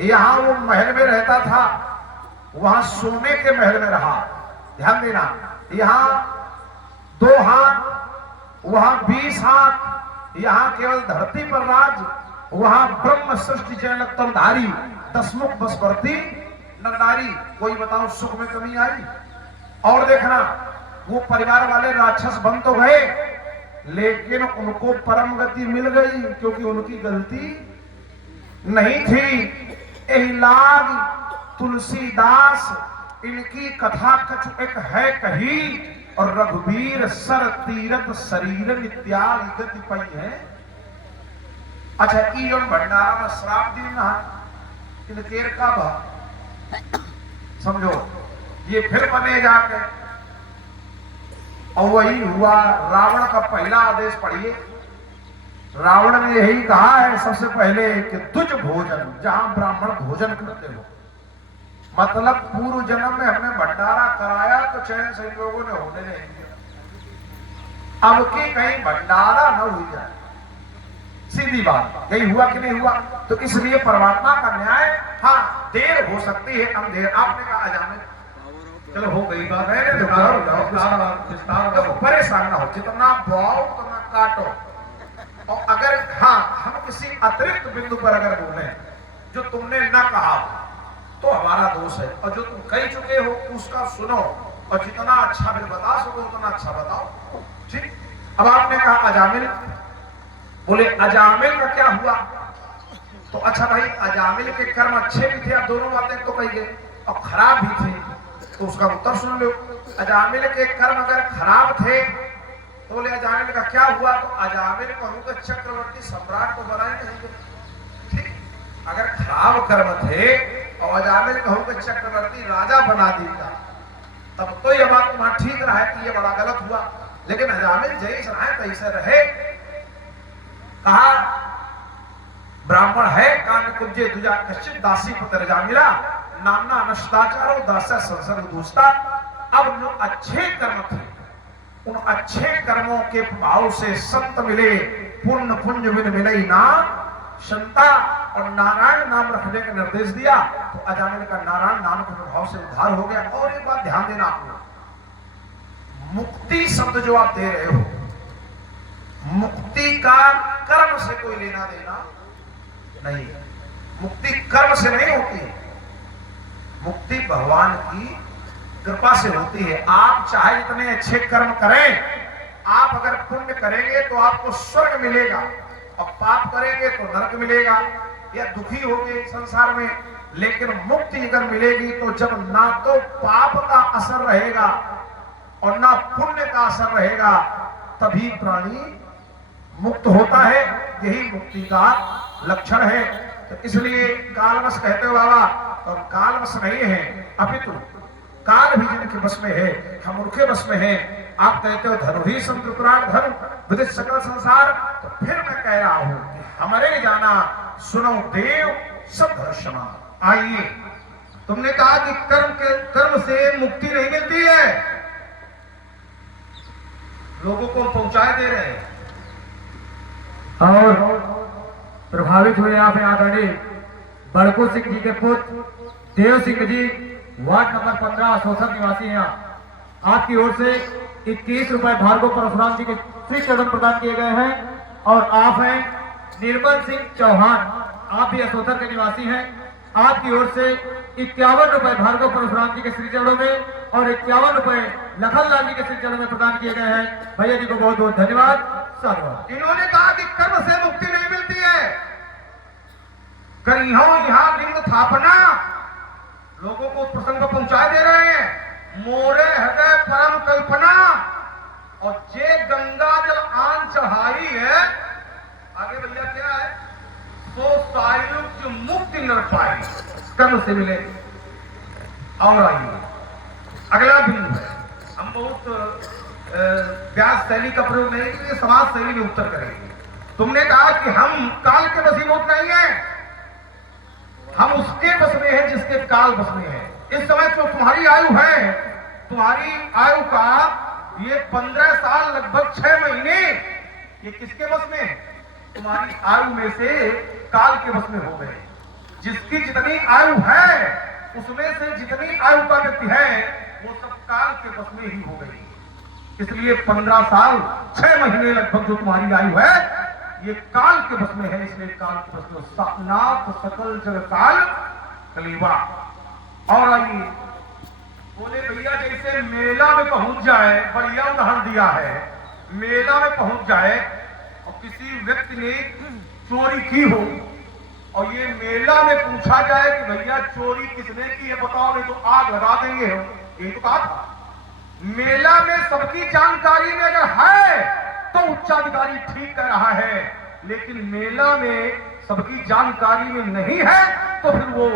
यहाँ वो महल में रहता था, वहां सोने के महल में रहा। ध्यान देना, यहाँ 2 हाथ, वहां 20 हाथ, यहाँ केवल धरती पर राज, वहां ब्रह्म सृष्टि जनक तलधारी 10 मुख बसवर्ती नरनारी। कोई बताओ सुख में कमी आई? और देखना, वो परिवार वाले राक्षस बन तो गए, लेकिन उनको परम गति मिल गई, क्योंकि उनकी गलती नहीं थी। एहिलाग तुलसीदास इनकी कथा कछु एक है कही, और रघुवीर सर तीरथ शरीर नित्यादि गति पई है। अच्छा, ई और भंडारा में श्राप दी ना इनकेर का भा समझो, ये फिर बने जाके। और वही हुआ, रावण का पहला आदेश पढ़िए। रावण ने यही कहा है सबसे पहले कि तुझ भोजन, जहां ब्राह्मण भोजन करते हो, मतलब पूर्व जन्म में हमने भंडारा कराया तो चैन से लोगों ने होने नहीं दिया, अब की कहीं भंडारा न हो जाए। सीधी बात, यही हुआ कि नहीं हुआ? तो इसलिए परमात्मा का न्याय, हाँ देर हो सकती है, अंधेर। आपने कहा जाने, चलो हो गई बात है, तो परेशान ना हो, जितना बोआओ उतना काटो। और अगर हाँ हम किसी अतिरिक्त बिंदु पर अगर बोले जो तुमने ना कहा तो हमारा दोष है, और जो तुम कह चुके हो उसका सुनो, और जितना अच्छा फिर बता सको उतना अच्छा बताओ। ठीक। अब आपने कहा अजामिल, बोले अजामिल का क्या हुआ? तो अच्छा भाई, अजामिल के कर्म अच्छे भी थे, अब दोनों बातें तो कही गई, और खराब भी थे, तो उसका उत्तर सुन लो। अजामिल के कर्म अगर खराब थे तो बोले अजामिल का क्या हुआ? तो अजामिल कहूं तो चक्रवर्ती सम्राट को बनाए नहीं। ठीक। अगर खराब कर्म थे और अजामिल कहूं कि चक्रवर्ती राजा बना देगा, तब तो यह बात तुम्हारा ठीक रहा कि यह बड़ा गलत हुआ। लेकिन अजामिल जैसे रहे तैसे रहे। कहा ब्राह्मण है कान कुब्जे दुजा कश्चित दासी पुत्र जामिला नामना नष्टाचारो दासा संसर्ग दोस्ता। अब जो अच्छे कर्म थे, उन अच्छे कर्मों के प्रभाव से संत मिले, पुण्य पुंज बिन मिले ना संता, और नारायण नाम रखने का निर्देश दिया, तो अजामिल का नारायण नाम के प्रभाव से उद्धार हो गया। और एक बात ध्यान देना आपको, मुक्ति शब्द जो आप दे रहे हो, मुक्ति का कर्म से कोई लेना देना नहीं। मुक्ति कर्म से नहीं होती, मुक्ति भगवान की कृपा से होती है। आप चाहे इतने अच्छे कर्म करें, आप अगर पुण्य करेंगे तो आपको स्वर्ग मिलेगा, और पाप करेंगे तो नरक मिलेगा, या दुखी होंगे संसार में। लेकिन मुक्ति अगर मिलेगी तो जब ना तो पाप का असर रहेगा और ना पुण्य का असर रहेगा, तभी प्राणी मुक्त होता है। यही मुक्ति का लक्षण है। तो इसलिए कालवश कहते हो बाबा, और कालवश नहीं है, अपितु काल भी जिनके बस में है, हम उनके बस में है। आप कहते हो धनु ही संतुराग धनु विदित सकल संसार, तो फिर मैं कह रहा हूं कि हमारे जाना सुनो देव सब दर्शना। आइए, तुमने कहा कि कर्म से मुक्ति नहीं मिलती है, लोगों को पहुंचाए दे रहे हैं। और प्रभावित हुए आप आदरणीय बड़कू सिंह जी के पुत्र देव सिंह जी, वार्ड नंबर 15 असोसर निवासी हैं। आपकी ओर से 21 रुपए भार्गव परशुराम जी के श्री चरण प्रदान किए गए हैं। और आप हैं निर्मल सिंह चौहान, आप भी असोसर के निवासी हैं। आपकी ओर से 51 रुपए भार्गव परशुराम जी के श्री चरणों में और 51 रुपए लखनलाल जी के श्री चरणों में प्रदान किए गए हैं। भैया जी को बहुत बहुत धन्यवाद। साधुवाद। इन्होंने कहा कि कर्म से मुक्ति नहीं मिलती है, करियो यहां लिंग स्थापना, लोगों को प्रसंग पहुंचा दे रहे हैं। मोरे हृदय परम कल्पना, और जे गंगा जल आन चढ़ाई है, आगे भैया क्या है, तो सायुक्त मुक्ति न पाई, कर्म से मिले। और आइए अगला बिंदु है, हम बहुत व्यास शैली का प्रयोग नहीं करेंगे, समाज शैली में उत्तर करेंगे। तुमने कहा कि हम काल के वशीभूत नहीं है, हम उसके बस में है जिसके काल बस में है। इस समय जो तुम्हारी आयु है, तुम्हारी आयु का ये 15 साल लगभग 6 महीने, ये किसके बस में है? तुम्हारी आयु में से काल के बस में हो गए। जिसकी जितनी आयु है उसमें से जितनी आयु का व्यक्ति है वो सब काल के बस में ही हो गई। इसलिए 15 साल 6 महीने लगभग जो तुम्हारी आयु है ये काल के बस में है। इसलिए काल के बस में नाथ सकल जग काल कलीबा। और आइए बोले भैया जैसे मेला में पहुंच जाए, बढ़िया उदाहरण दिया है, मेला में पहुंच जाए और किसी व्यक्ति ने चोरी की हो और ये मेला में पूछा जाए कि भैया चोरी किसने की है बताओ, नहीं तो आग लगा देंगे हम, यही तो कहा था। मेला में सबकी जानकारी में अगर है तो उच्चाधिकारी ठीक कह रहा है, लेकिन मेला में सबकी जानकारी में नहीं है तो फिर वो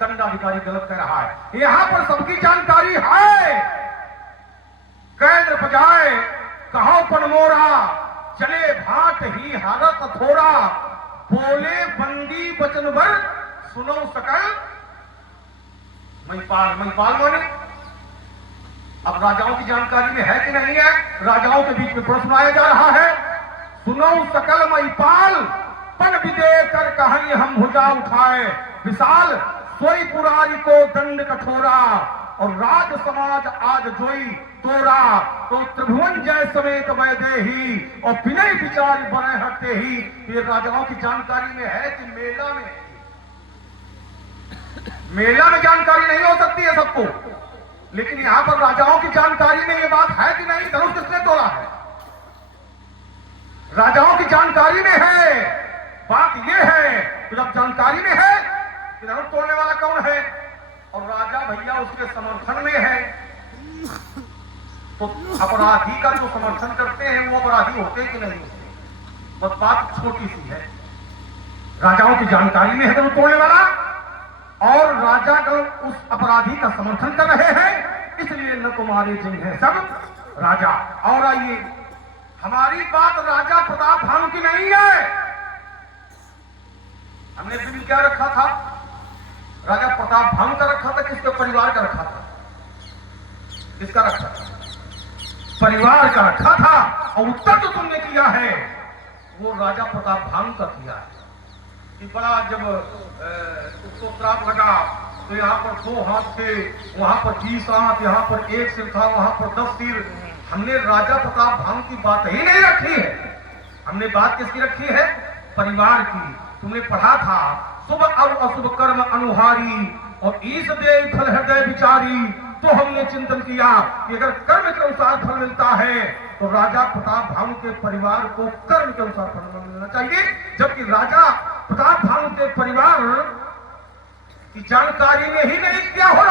दंडाधिकारी गलत कह रहा है। यहां पर सबकी जानकारी है। कैद बजाए कहो पनमोरा, चले भाट ही हारत थोड़ा, बोले बंदी वचन भर सुनो सकल महिपाल। महिपाल माने अब राजाओं की जानकारी में है कि नहीं है, राजाओं के बीच में प्रश्न आया जा रहा है। सुनो सकल महिपाल, पन विदे कर कहानी हम भुजा उठाए, विशाल सोई पुरारी को दंड कठोरा, और राज समाज आज जोई तोरा, तो त्रिभुवन जय समेत वैदेही, और विनय विचार बने हटते ही। ये राजाओं की जानकारी में है कि मेला में जानकारी नहीं हो सकती है सबको, लेकिन यहां पर राजाओं की जानकारी में ये बात है कि नहीं, धनुष किसने तोड़ा है, राजाओं की जानकारी में है। बात ये है कि जब जानकारी में है कि धनुष तोड़ने वाला कौन है और राजा भैया उसके समर्थन में है, तो अपराधी का जो समर्थन करते हैं वो अपराधी होते कि नहीं होते। बस बात छोटी सी है, राजाओं की जानकारी में है धनुष तोड़ने वाला और राजा का उस अपराधी का समर्थन कर रहे हैं, इसलिए न तुम्हारे जिन है सब राजा। और आइए हमारी बात राजा प्रताप भानु की नहीं है। हमने बिल क्या रखा था, राजा प्रताप भानु का रखा था, किसके परिवार का रखा था, किसका रखा था, परिवार का रखा था। और उत्तर जो तुमने किया है वो राजा प्रताप भानु का किया है कि बड़ा जब उसको श्राप लगा तो यहाँ पर 2 हाथ थे, वहां पर 20 हाथ, यहाँ पर 1 सिर था, वहां पर 10 सिर। हमने राजा प्रताप भानु की बात ही नहीं रखी है, हमने बात किसकी रखी है, परिवार की। तुमने पढ़ा था शुभ और अशुभ कर्म अनुहारी, और ईश दे फल हृदय विचारी। तो हमने चिंतन किया कि अगर कर्म के अनुसार फल मिलता है तो राजा प्रताप भानु के परिवार को कर्म के अनुसार फल मिलना चाहिए, जबकि राजा प्रताप भानु के परिवार की जानकारी में ही नहीं क्या हो